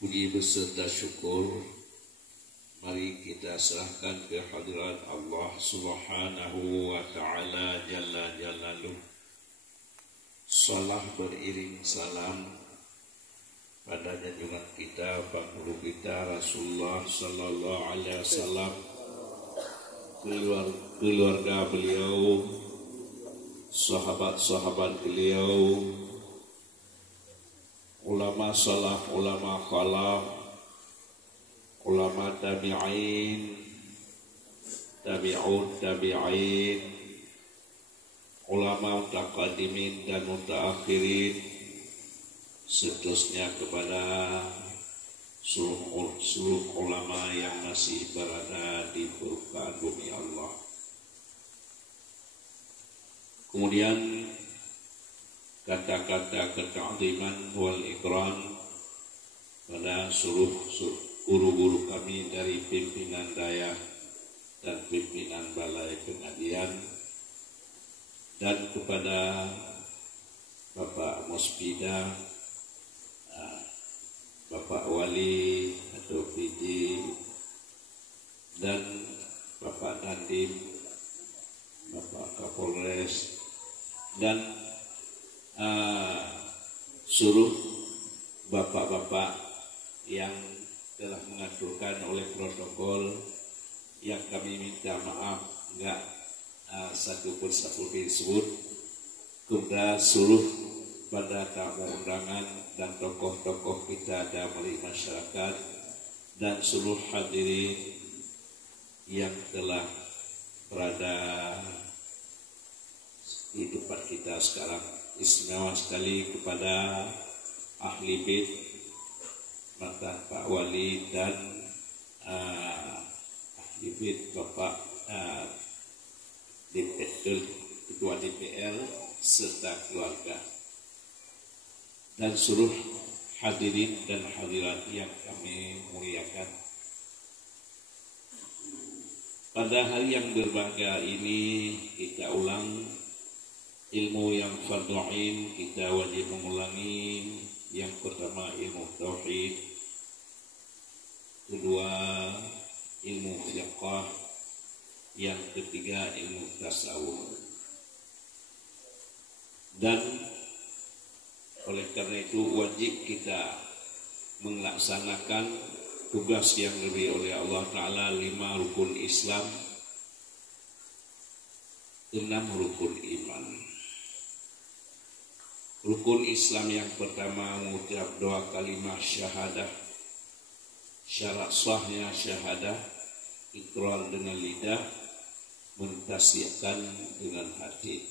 Puji beserta syukur mari kita serahkan ke hadirat Allah Subhanahu wa ta'ala Jalla Jalaluh. Salah beriring salam pada junjungan kita, penghulu kita Rasulullah sallallahu alaihi wasallam, keluarga beliau, sahabat-sahabat beliau, ulama salaf, ulama khalaf, ulama tabi'in, tabi'un tabi'in, ulama mutaqaddimin dan mutaakhirin, seterusnya kepada seluruh ulama yang masih berada di permukaan bumi Allah. Kemudian kata-kata keta'ziman wal ikram pada seluruh guru-guru kami dari pimpinan daya dan pimpinan balai pengajian, dan kepada Bapak Muspida, Bapak Wali atau PJ, dan Bapak Dandim, Bapak Kapolres, dan seluruh bapak-bapak yang telah mengaturkan oleh protokol yang kami minta maaf enggak satu persatu disebut, kepada seluruh pada tamu undangan dan tokoh-tokoh kita dari masyarakat dan seluruh hadirin yang telah berada di tempat kita sekarang. Istimewa sekali kepada ahli bait, maka Pak Wali dan ahli bait Bapak Ketua DPR serta keluarga dan seluruh hadirin dan hadirat yang kami muliakan. Pada hari yang berbahagia ini kita ulang ilmu yang fardhu ain, kita wajib mengulangi. Yang pertama ilmu tauhid, kedua ilmu fiqh, yang ketiga ilmu tasawuf. Dan oleh karena itu wajib kita melaksanakan tugas yang diberi oleh Allah Ta'ala, 5 rukun Islam, 6 rukun iman. Rukun Islam yang pertama mengucap doa kalimah syahadah. Syarat sahnya syahadah, ikrar dengan lidah, mentasdiqkan dengan hati.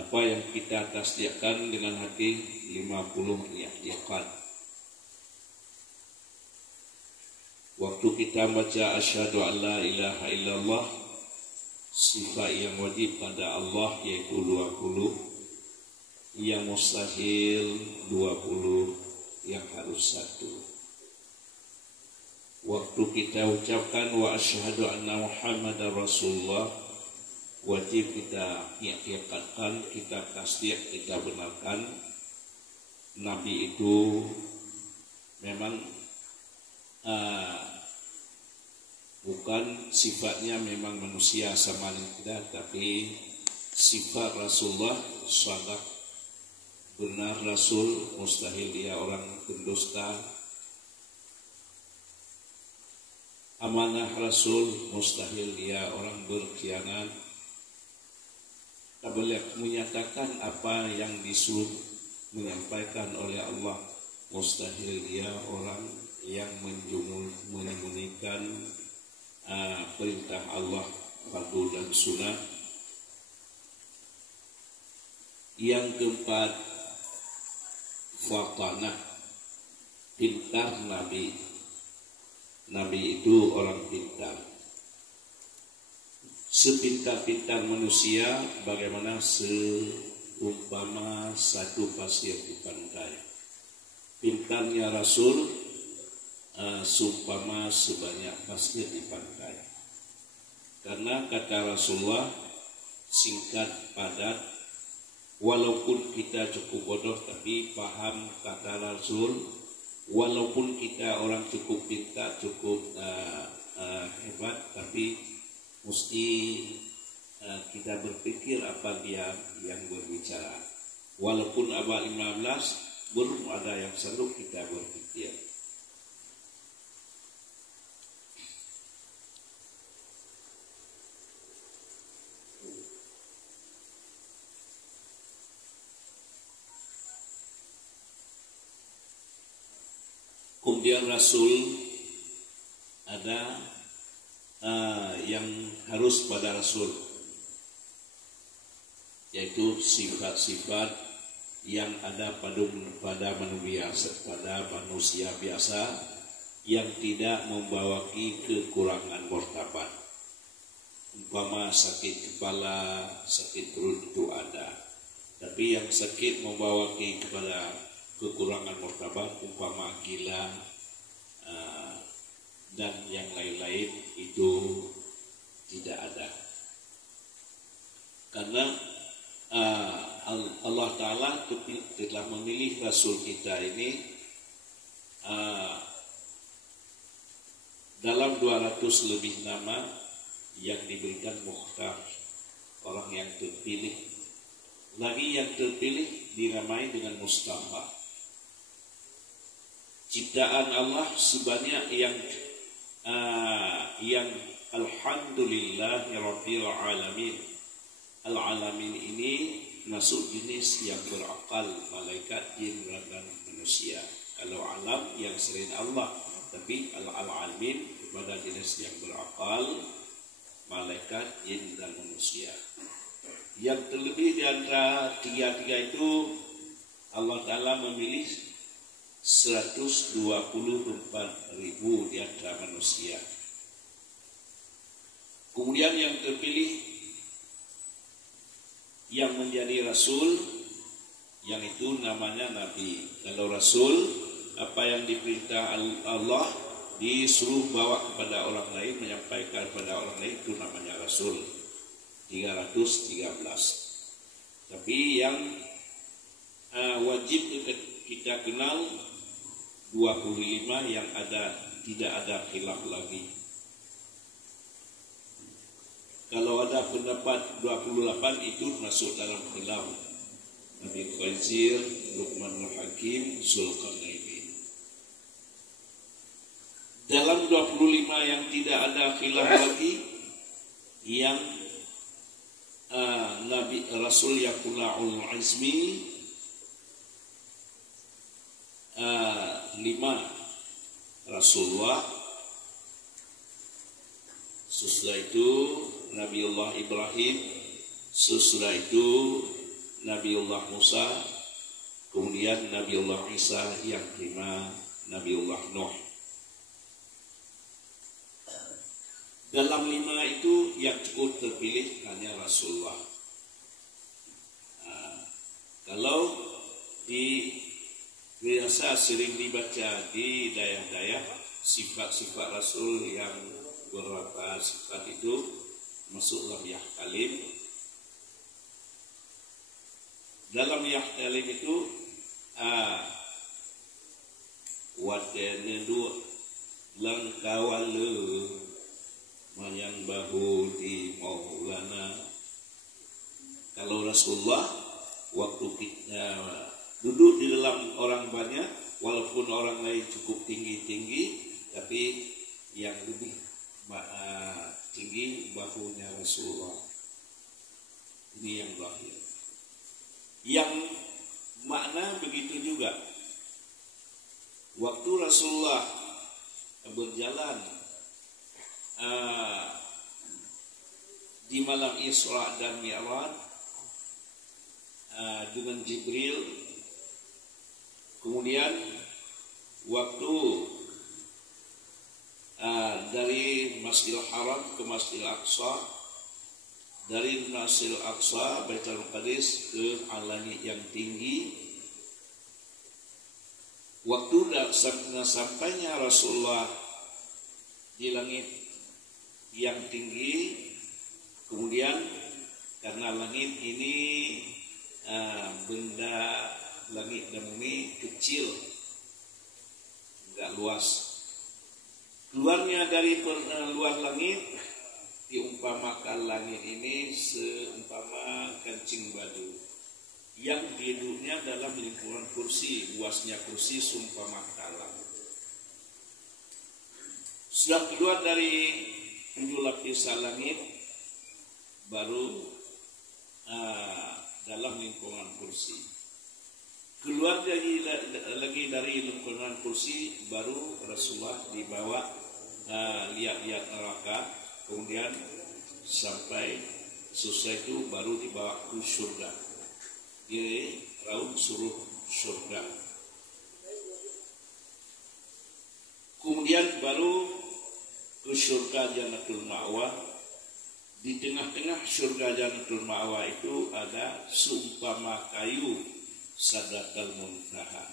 Apa yang kita tasdiqkan dengan hati? 50 i'tiqad. Waktu kita baca asyhadu an la ilaha illallah, sifat yang wajib pada Allah yaitu 20, yang mustahil 20, yang harus 1. Waktu kita ucapkan wa asyhadu anna Muhammadar Rasulullah, wajib kita i'tiqadkan, kita tasdiq, kita benarkan Nabi itu memang bukan sifatnya memang manusia sama kita, tapi sifat Rasulullah shadaq, benar Rasul, mustahil dia orang pendusta. Amanah Rasul, mustahil dia orang berkhianat. Tak boleh menyatakan apa yang disuruh menyampaikan oleh Allah, mustahil dia orang yang menyembunyikan perintah Allah, fardu dan sunnah. Yang keempat, fatanah, pintar Nabi. Nabi itu orang pintar. Sepintar-pintar manusia, bagaimana seumpama satu pasir di pantai. Pintarnya Rasul seumpama sebanyak pasir di pantai. Karena kata Rasulullah, singkat, padat, walaupun kita cukup bodoh tapi paham kata Rasul, walaupun kita orang cukup pintar, cukup hebat, tapi mesti kita berpikir apa dia yang berbicara. Walaupun abad 15 belum ada yang sanggup kita berpikir. Kemudian Rasul ada yang harus pada Rasul, yaitu sifat-sifat yang ada pada manusia biasa yang tidak membawa kekurangan martabat. Umpama sakit kepala, sakit perut itu ada, tapi yang sakit membawa kepada kekurangan martabat, umpama gila dan yang lain-lain itu tidak ada. Karena Allah Ta'ala telah memilih Rasul kita ini dalam 200 lebih nama yang diberikan mukhtar, orang yang terpilih. Lagi yang terpilih dinamai dengan Mustafa. Ciptaan Allah sebanyak yang alhamdulillahirabbil alamin. Al-alamin ini masuk jenis yang berakal, malaikat, jin dan manusia. Kalau alam yang selain Allah, tapi al-alamin kepada jenis yang berakal, malaikat, jin dan manusia. Yang terlebih di antara tiga-tiga itu Allah Ta'ala memilih 124.000 di antara manusia. Kemudian yang terpilih yang menjadi Rasul, yang itu namanya Nabi. Kalau Rasul, apa yang diperintah Allah disuruh bawa kepada orang lain, menyampaikan kepada orang lain, itu namanya Rasul. 313. Tapi yang wajib kita kenal 25 yang tidak ada khilaf lagi. Kalau ada pendapat 28 itu masuk dalam khilaf. Nabi Khazir, Luqmanul Hakim, Zulkarnain. Dalam 25 yang tidak ada khilaf lagi, yang Nabi Rasul Yakula'ul Azmi, 5 Rasulullah, sesudah itu Nabiullah Ibrahim, sesudah itu Nabiullah Musa, kemudian Nabiullah Isa, yang kelima Nabiullah Nuh. Dalam 5 itu yang cukup terpilih hanya Rasulullah. Kalau biasa sering dibaca di daerah-daerah sifat-sifat Rasul yang beberapa sifat itu masuklah Yahtalim. Dalam Yahtalim itu wadenedu langkawalu mayang bahu di Maulana. Kalau Rasulullah waktu kita duduk di dalam orang banyak, walaupun orang lain cukup tinggi-tinggi, tapi yang lebih tinggi bahunya Rasulullah. Ini yang lahir. Yang makna begitu juga. Waktu Rasulullah berjalan di malam Isra dan Mi'raj dengan Jibril, kemudian waktu dari Masjidil Haram ke Masjidil Aqsa, dari Masjidil Aqsa Baitul Maqdis ke langit yang tinggi, waktu sampainya Rasulullah di langit yang tinggi, kemudian karena langit ini benda langit dan bumi kecil, enggak luas. Keluarnya dari luar langit, diumpamakan langit ini seumpama kancing baju yang duduknya dalam lingkungan kursi, luasnya kursi seumpama talang. Sudah keluar dari 7 lapisan langit, baru dalam lingkungan kursi. Keluar lagi dari lingkungan kursi, baru Rasulullah dibawa lihat-lihat neraka, kemudian sampai selesai itu baru dibawa ke surga. Di raung suruh surga. Kemudian baru ke surga Jannatul Ma'wa. Di tengah-tengah surga Jannatul Ma'wa itu ada seumpama kayu Sidratul Muntaha.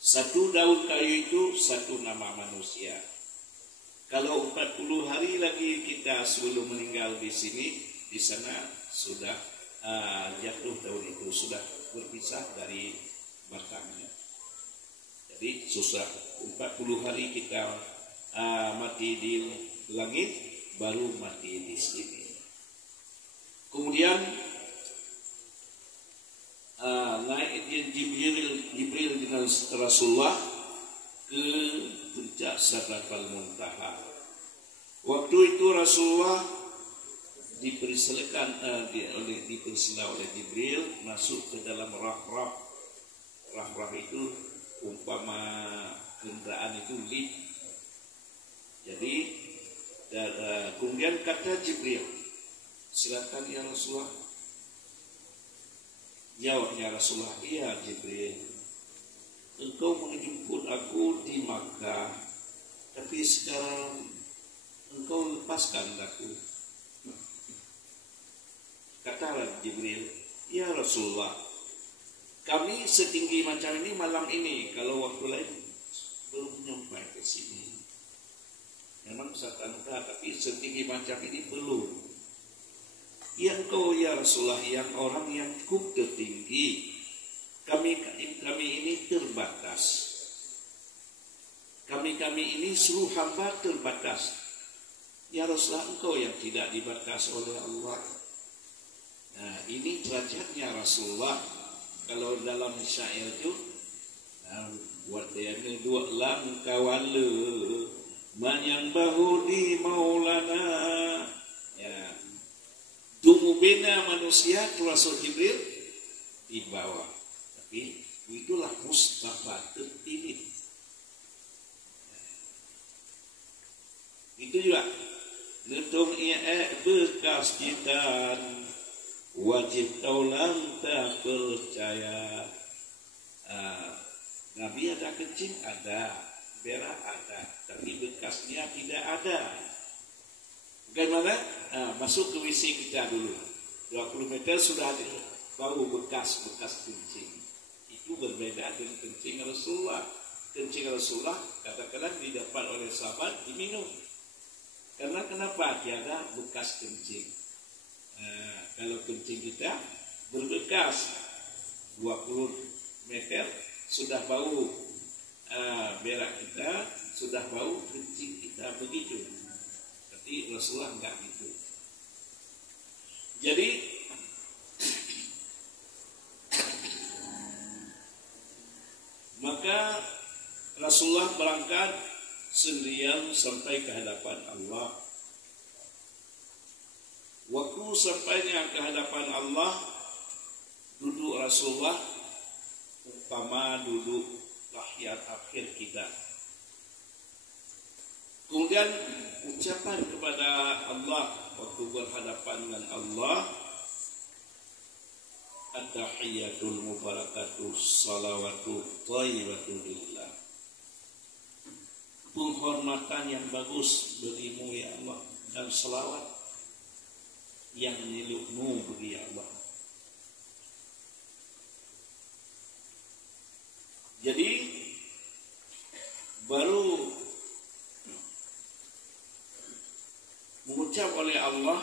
Satu daun kayu itu satu nama manusia. Kalau 40 hari lagi kita sebelum meninggal di sini, di sana sudah jatuh daun itu, sudah berpisah dari batangnya. Jadi susah 40 hari kita mati di langit, baru mati di sini. Kemudian naik Jibril dengan Rasulullah ke puncak Sidratul Muntaha. Waktu itu Rasulullah dipersilakan oleh Jibril masuk ke dalam rah-rah. Rah-rah itu umpama kendaraan itu lift. Jadi kemudian kata Jibril, silakan ya Rasulullah. Jawabnya Rasulullah, iya Jibril, engkau menjemput aku di Makkah, tapi sekarang engkau lepaskan aku. Kata Jibril, ya Rasulullah, kami setinggi macam ini malam ini, kalau waktu lain belum nyampai ke sini. Memang setan tapi setinggi macam ini belum. Ya engkau ya Rasulullah yang orang yang cukup tertinggi, kami ini terbatas. Kami ini seluruh hamba terbatas. Ya Rasulullah, engkau yang tidak dibatas oleh Allah. Nah, ini derajatnya Rasulullah. Kalau dalam syair itu, buat dia ini dua lam kawalu manyang bahu di Maulana. Ya, tunggu bina manusia ke Rasul Jibril di bawah. Tapi itulah Mustafa terpilih. Itu juga Letung bekas jitan, wajib taulang tak percaya. Nabi ada kencing? Ada. Berak ada. Tapi bekasnya tidak ada. Bagaimana? Masuk ke WC kita dulu. 20 meter sudah ada bau bekas-bekas kencing. Itu berbeda dengan kencing Rasulullah. Kencing Rasulullah kadang-kadang didapat oleh sahabat diminum. Karena kenapa? Tiada bekas kencing. Kalau kencing kita berbekas 20 meter sudah bau berak kita, sudah bau kencing kita, begitu. Tapi Rasulullah enggak gitu. Jadi maka Rasulullah berangkat sendirian sampai ke hadapan Allah. Waktu sampainya ke hadapan Allah, duduk Rasulullah umpama duduk tahiyat akhir kita. Kemudian ucapan kepada Allah waktu berhadapan dengan Allah, at-tahiyatul mubarakatuh salawatu thayyibatu lillah. Penghormatan yang bagus bagimu ya Allah, dan selawat yang milikmu bagi Allah. Jadi baru mengucap oleh Allah,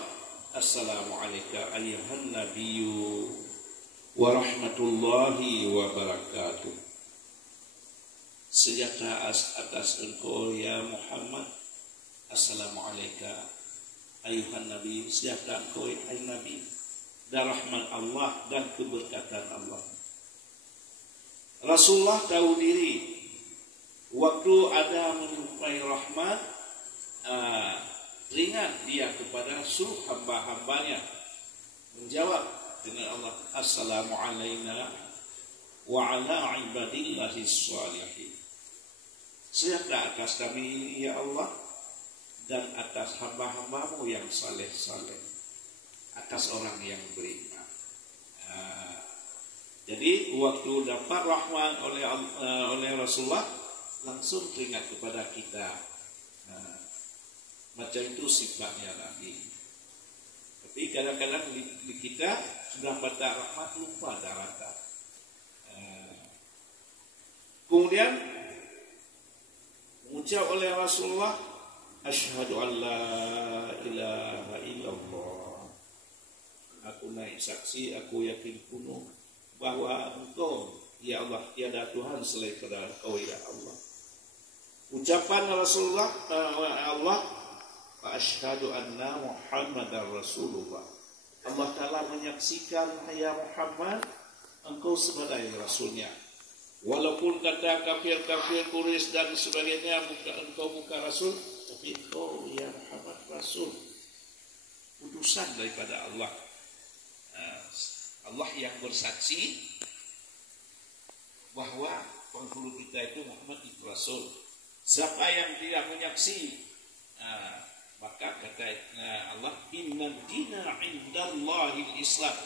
assalamualaikum ayyuhan nabiyyu warahmatullahi wabarakatuh. Sejahtera atas engkau ya Muhammad. Assalamualaikum ayuhan Nabi. Sejahtera engkau ya Nabi, dan rahmat Allah dan keberkatan Allah. Rasulullah tahu diri waktu ada menjumpai rahmat, teringat dia kepada seluruh hamba-hambanya, menjawab dengan Allah, assalamu alayna wa ala ibadillahi shalihin. Sejahtera atas kami ya Allah, dan atas hamba-hambamu yang saleh-saleh, atas orang yang beriman. Jadi waktu dapat rahmat oleh Rasulullah, langsung teringat kepada kita. Macam itu sifatnya Nabi. Tapi kadang-kadang di kita sudah baca rahmat, lupa darata. Kemudian mengucap oleh Rasulullah, asyhadu an la ilaha illallah. Aku naik saksi, aku yakin penuh bahwa engkau ya Allah, tiada Tuhan selain pada engkau ya Allah. Ucapan Rasulullah Allah, asyhadu anna Muhammadar Rasulullah. Allah Ta'ala menyaksikan ya Muhammad, engkau sebagai Rasulnya. Walaupun kata kafir-kafir Quraisy dan sebagainya, engkau bukan Rasul, tapi engkau ya Muhammad Rasul, utusan daripada Allah. Allah yang bersaksi bahwa penghulu kita itu Muhammad itu Rasul. Siapa yang tidak menyaksi, maka kata Allah, inna dina indallahil Islam.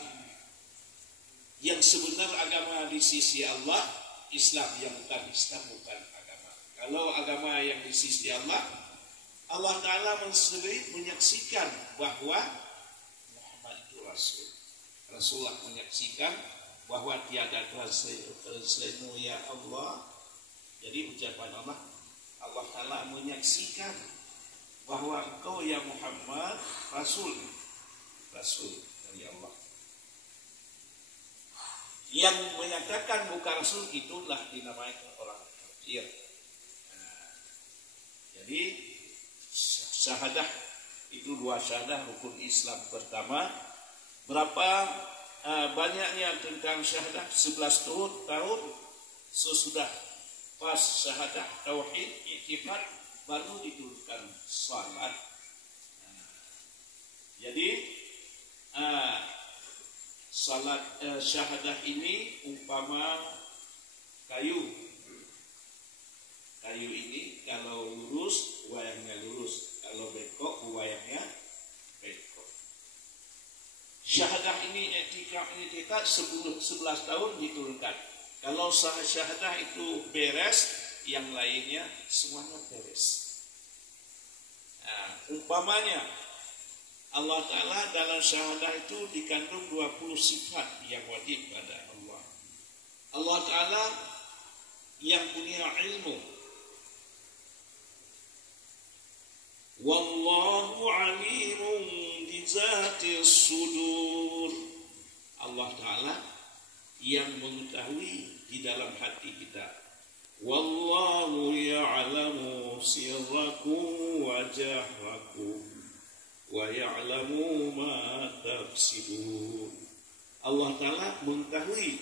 Yang sebenar agama di sisi Allah, Islam. Yang bukan Islam bukan agama. Kalau agama yang di sisi Allah, Allah Ta'ala sendiri menyaksikan bahwa Muhammad itu Rasul. Rasulullah menyaksikan bahwa tiada Tuhan selain ya Allah. Jadi ucapan Allah, Allah Ta'ala menyaksikan bahwa engkau ya Muhammad Rasul dari Allah. Yang menyatakan bukan Rasul itulah dinamakan orang kafir. Jadi syahadah itu dua syahadah, rukun Islam pertama. Berapa banyaknya tentang syahadah? 11 tahun sesudah pas syahadah tauhid iktikad baru diturunkan salat. Jadi salat syahadah ini umpama kayu ini, kalau lurus wayangnya lurus, kalau bengkok wayangnya bengkok. Syahadah ini iktikad 11 tahun diturunkan. Kalau syahadah itu beres, yang lainnya semuanya beres. Umpamanya Allah Ta'ala dalam syahadah itu dikandung 20 sifat yang wajib pada Allah. Allah Ta'ala yang punya ilmu. Wallahu alimun bizatis sudur. Allah Ta'ala yang mengetahui di dalam hati kita. Wallahu ya'lamu sirrakum wa jahrakum wa ya'lamu ma taksibun. Allah Ta'ala mengetahui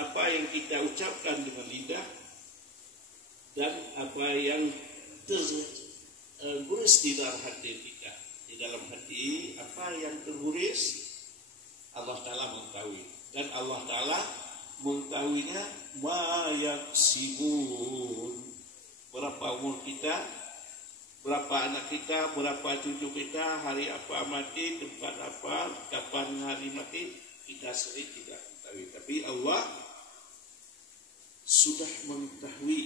apa yang kita ucapkan dengan lidah dan apa yang terguris di dalam hati kita. Di dalam hati apa yang terguris Allah Ta'ala mengetahui. Dan Allah Ta'ala mengetahuinya ma yaksibun. Berapa umur kita, berapa anak kita, berapa cucu kita, hari apa mati, tempat apa, kapan hari mati, kita sendiri tidak mengetahui. Tapi Allah sudah mengetahui.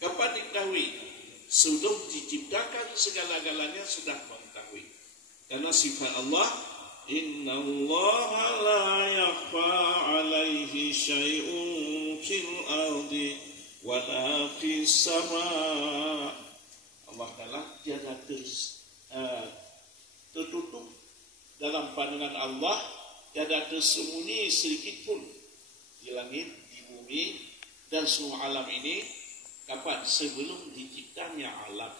Kapan diketahui? Sudah diciptakan segala-galanya, sudah mengetahui. Karena sifat Allah, inna Allah la yakhfa alaihi syai'un fil ardi wala fis sama. Allah Ta'ala tiada tertutup dalam pandangan Allah, tiada tersembunyi sedikit pun di langit, di bumi, dan semua alam ini kapan? Sebelum diciptanya alam.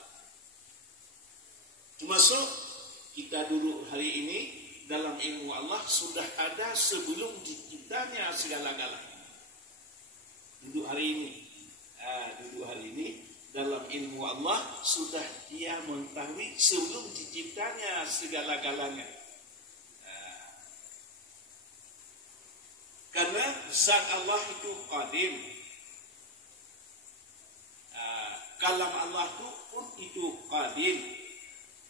Termasuk kita duduk hari ini dalam ilmu Allah sudah ada sebelum diciptanya segala-galanya. Duduk hari ini dalam ilmu Allah sudah dia mengetahui sebelum diciptanya segala-galanya. Karena zat Allah itu qadim. Kalam Allah pun itu qadim.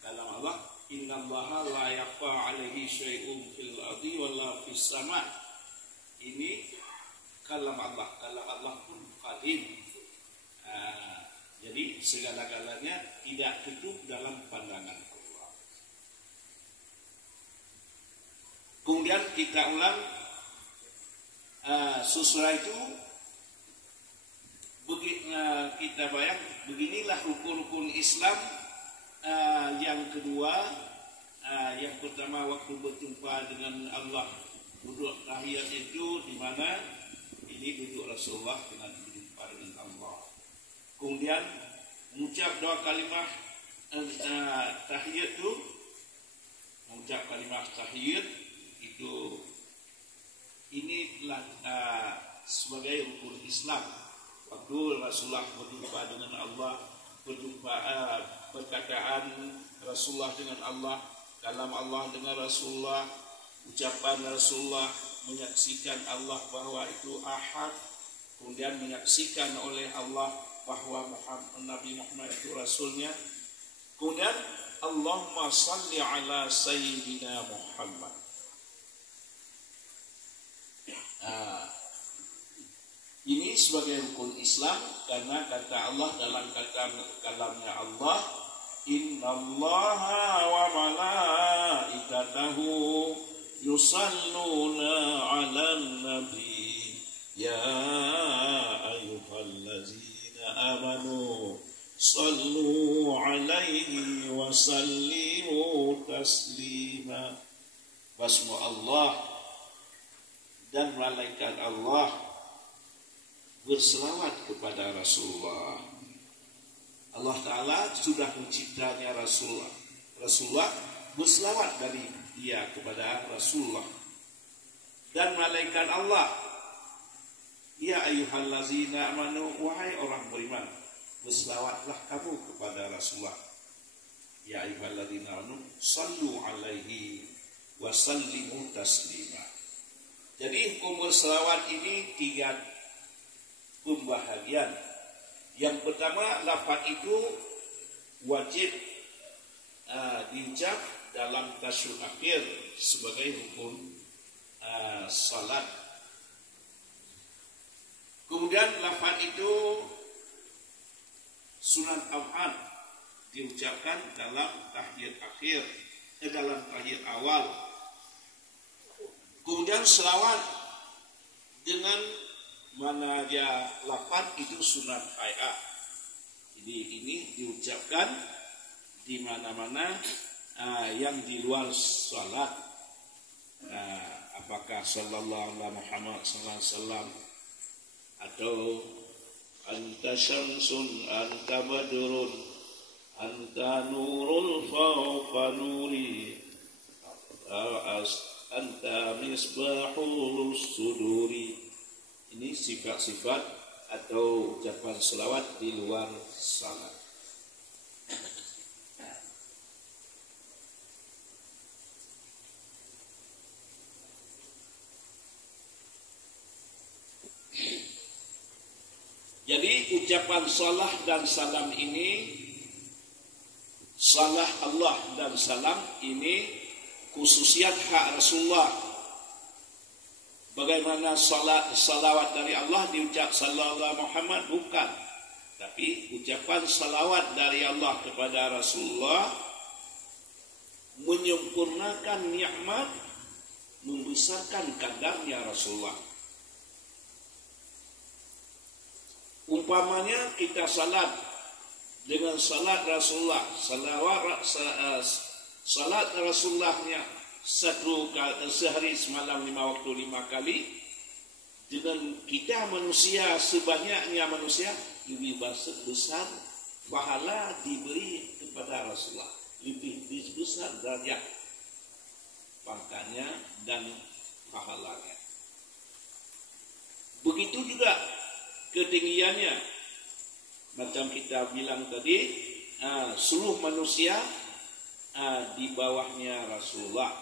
Kalam Allah, innallaha la yakhfa 'alaihi syai'un fil ardi wala fis sama'. Ini kalam Allah. Kalam Allah pun qadim. Jadi segala-galanya tidak tutup dalam pandangan Allah. Kemudian kita ulang sesudah itu kita bayang beginilah rukun-rukun Islam. Yang kedua, yang pertama waktu berjumpa dengan Allah duduk tahiyat itu di mana ini duduk Rasulullah dengan berjumpa dengan Allah. Kemudian mengucap doa kalimah tahiyat itu, mengucap kalimah tahiyat itu inilah sebagai rukun Islam. Waktu Rasulullah berjumpa dengan Allah, perkataan Rasulullah dengan Allah, kalam Allah dengan Rasulullah, ucapan Rasulullah, menyaksikan Allah bahwa itu ahad, kemudian menyaksikan oleh Allah bahwa Nabi Muhammad itu Rasulnya. Kemudian Allahumma salli ala Sayyidina Muhammad. Ini sebagai rukun Islam karena kata Allah dalam kalamnya Allah, innallaha wa malaikatahu yusalluna 'alan nabi ya ayyuhallazina amanu sallu 'alaihi wa sallimu taslima. Basmu Allah dan malaikat Allah berselawat kepada Rasulullah. Allah Ta'ala sudah menciptanya Rasulullah. Rasulullah berselawat dari dia kepada Rasulullah. Dan malaikat Allah, ya ayyuhallazina amanu, wahai orang beriman, berselawatlah kamu kepada Rasulullah. Ya ayyuhallazina amanu, sallu alaihi wa sallimu taslima. Jadi hukum berselawat ini 3 pembahagian. Yang pertama, lafaz itu wajib diucap dalam tasyahud akhir sebagai hukum salat. Kemudian lafaz itu sunat awal diucapkan dalam tahiyat akhir, dalam tahiyat awal. Kemudian selawat dengan mana dia lafaz itu sunat hayat. Jadi ini diucapkan di mana-mana yang di luar salat. Apakah sallallahu alaihi Muhammad sallallahu alaihi wasallam atau anta syamsun anta badrun anta nurul fawqa nuri anta misbahul suduri. Ini sifat-sifat atau ucapan selawat di luar salat. Jadi ucapan salah dan salam ini, salah Allah dan salam ini khususiat hak Rasulullah. Bagaimana salawat dari Allah diucap sallallahu Muhammad, bukan. Tapi ucapan salawat dari Allah kepada Rasulullah menyempurnakan nikmat, membesarkan kadarnya Rasulullah. Umpamanya kita salat dengan salat Rasulullah, salat Rasulullahnya sehari semalam 5 waktu 5 kali, dengan kita manusia sebanyaknya manusia lebih besar pahala diberi kepada Rasulullah, lebih besar derajat pangkatnya dan pahalanya. Begitu juga ketinggiannya, macam kita bilang tadi, seluruh manusia di bawahnya Rasulullah.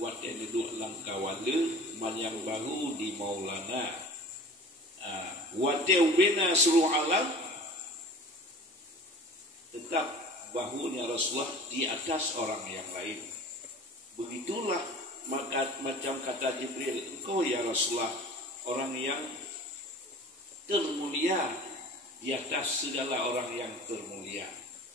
Wate duduk langkawala manyang bahu di Maulana. Wate ubena seluruh alam, tetap bahunya Rasulullah di atas orang yang lain. Begitulah macam kata Jibril, engkau ya Rasulullah orang yang termulia di atas segala orang yang termulia.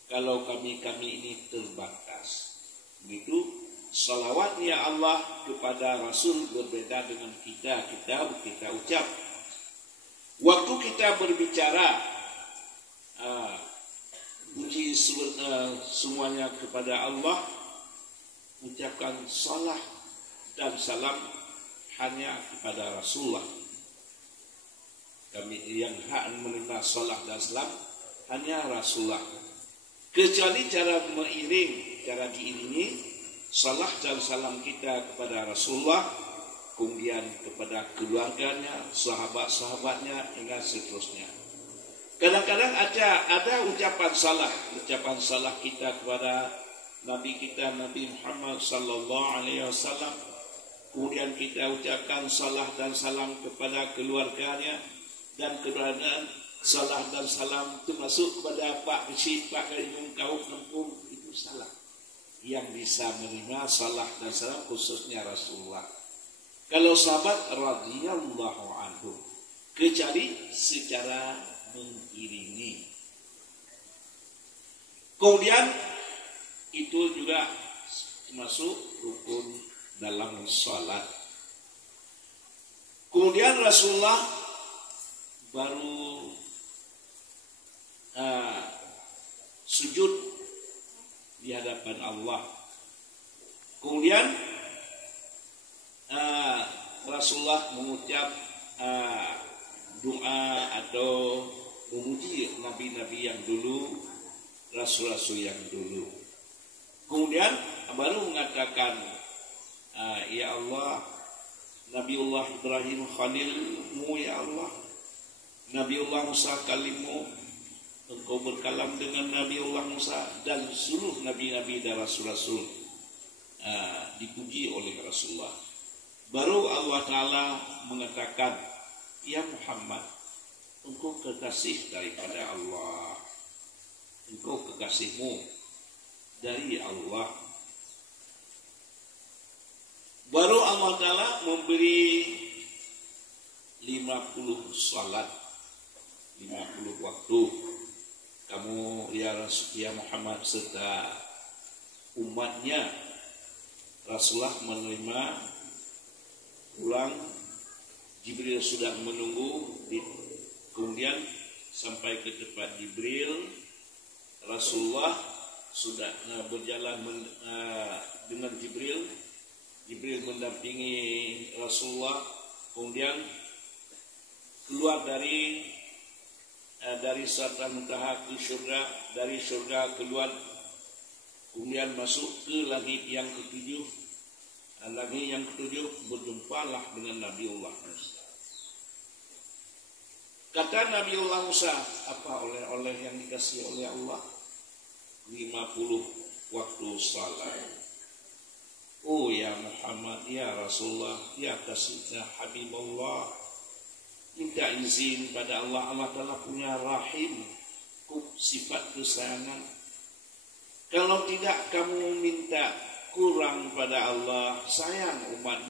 Kalau kami ini terbatas. Begitu salawatnya Allah kepada Rasul berbeda dengan kita ucap. Waktu kita berbicara, puji semuanya kepada Allah, ucapkan salat dan salam hanya kepada Rasulullah. Kami yang hak menerima salat dan salam hanya Rasulullah. Kecuali cara mengiring, cara diiringi salat dan salam kita kepada Rasulullah, kemudian kepada keluarganya, sahabat-sahabatnya, hingga seterusnya. Kadang-kadang ada ucapan salah kita kepada Nabi kita Nabi Muhammad sallallahu alaihi wasallam. Kemudian kita ucapkan salah dan salam kepada keluarganya dan keberadaan salah dan salam termasuk kepada Pak Kecil, Pak Karimung, kau kampung, itu salah. Yang bisa menerima salah dan salam khususnya Rasulullah. Kalau sahabat radhiyallahu anhu, kecuali secara mengiringi. Kemudian itu juga termasuk rukun dalam salat. Kemudian Rasulullah baru sujud di hadapan Allah. Kemudian Rasulullah mengucap doa atau memuji nabi-nabi yang dulu, rasul-rasul yang dulu. Kemudian baru mengatakan, ya Allah, Nabiullah Ibrahim Khalilmu, ya Allah, Nabiullah Musa kalimmu, engkau berkalam dengan Nabiullah Musa dan seluruh nabi-nabi dan rasul-rasul, dipuji oleh Rasulullah. Baru Allah Ta'ala mengatakan, ya Muhammad, engkau kekasih daripada Allah, engkau kekasihmu dari Allah. Baru Allah Ta'ala memberi 50 salat, 50 waktu. Kamu ya Muhammad serta umatnya, Rasulullah menerima pulang, Jibril sudah menunggu, kemudian sampai ke tempat Jibril, Rasulullah sudah berjalan dengan Jibril mendampingi Rasulullah, kemudian keluar dari Sidratul Muntaha ke surga, dari surga keluar, kemudian masuk ke langit yang ketujuh. Langit yang ketujuh berjumpalah dengan Nabiullah Musa. Kata Nabiullah Musa, apa oleh-oleh yang dikasih oleh Allah? 50 waktu salat. Oh ya Muhammad, ya Rasulullah, ya kasihnya Habibullah, minta izin pada Allah. Allah Ta'ala punya rahim, sifat kesayangan. Kalau tidak kamu minta kurang pada Allah, sayang umat